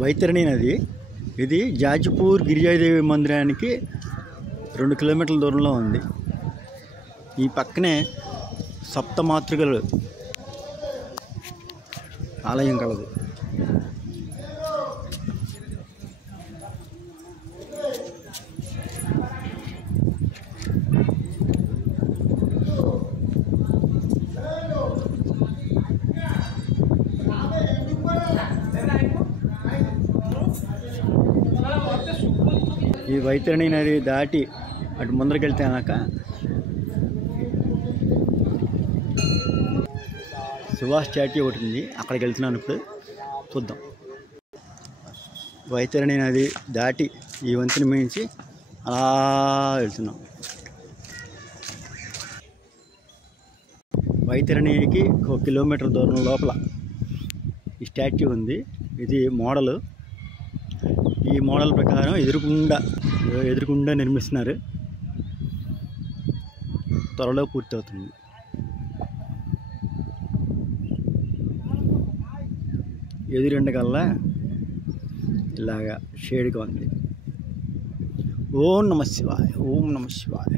వైతరణి నది. ఇది జాజ్పూర్ గిరిజాదేవి మందిరానికి 2 కిలోమీటర్ల దూరంలో ఉంది. ఈ పక్కనే సప్తమాతృకలు ఆలయం కలదు. ఈ వైతరణి నది దాటి అటు ముందరికి వెళ్తేనాక సుభాష్ స్టాట్యూ ఒకటి ఉంది, అక్కడికి వెళ్తున్నాను. ఇప్పుడు చూద్దాం. వైతరణి నది దాటి ఈ వంతెన మించి అలా వెళ్తున్నాం. వైతరణికి 1 కిలోమీటర్ దూరం లోపల ఈ స్టాట్యూ ఉంది. ఇది మోడలు. ఈ మోడల్ ప్రకారం ఎదురుకుండా నిర్మిస్తున్నారు. త్వరలో పూర్తవుతుంది. ఎదురెండకల్లా ఇలాగా షేడ్గా ఉంది. ఓం నమ శివాయ, ఓం నమ శివాయ.